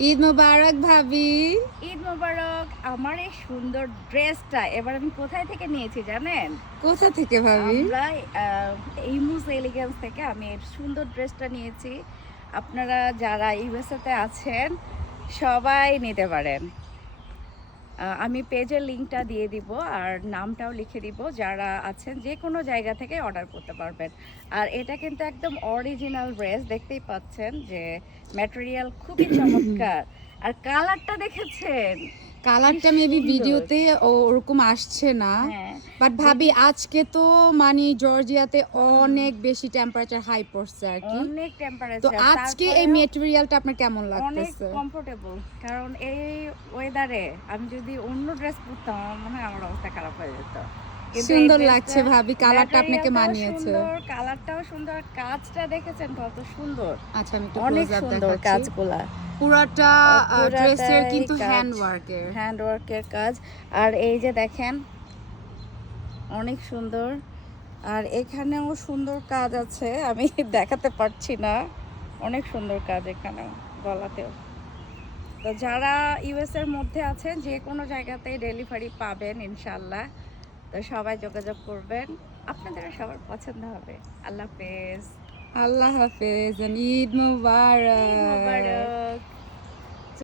ঈদ মুবারক ভাবি। ঈদ মুবারক আমার এই সুন্দর ড্রেসটা এবার আমি কোথায় থেকে নিয়েছি জানেন? কোথা থেকে ভাবি? আমরা ইমুস এলিগেন্স থেকে আমি এই সুন্দর ড্রেসটা নিয়েছি। আপনারা যারা ইউএসএতে আছেন সবাই নিতে পারেন। আমি পেজের লিঙ্কটা দিয়ে দিব আর নামটাও লিখে দিব যারা আছেন যে কোনো জায়গা থেকে অর্ডার করতে পারবেন। আর এটা কিন্তু একদম অরিজিনাল ড্রেস দেখতেই পাচ্ছেন যে ম্যাটেরিয়াল খুবই চমৎকার। আর কালারটা দেখেছেন? কালারটা মেবি ভিডিওতে ওরকম আসছে না। হ্যাঁ। বাট ভাবি আজকে তো মানে জর্জিয়াতে অনেক বেশি টেম্পারেচার হাই পড়ছে আর কি। অনেক টেম্পারেচার তো আজকে এই ম্যাটেরিয়ালটা আপনার কেমন লাগতেছে? অনেক কমফোর্টেবল কারণ এই ওয়েদারে আমি যদি অন্য ড্রেস পরতাম মনে হয় আমার অবস্থা খারাপ হয়ে যেত। সুন্দর লাগছে ভাবি কালারটা আপনাকে মানিয়েছে। কালারটাও সুন্দর কাজটা দেখেছেন কত সুন্দর। আচ্ছা আমি একটু অনেক সুন্দর কাজগুলা। পুরাটা ড্রেসের কিন্তু। হ্যান্ড ওয়ার্কের হ্যান্ড ওয়ার্কের কাজ আর এই যে দেখেন অনেক সুন্দর। আর এখানেও সুন্দর কাজ আছে আমি দেখাতে পারছি না। অনেক সুন্দর কাজ এখানেও গলাতেও। তো যারা ইউএস এর মধ্যে আছেন যে কোনো জায়গাতেই ডেলিভারি পাবেন ইনশাল্লাহ তো সবাই যোগাযোগ করবেন। আপনাদের সবার পছন্দ হবে। আল্লাহ হাফেজ। আল্লাহ হাফেজ। ঈদ মোবারক।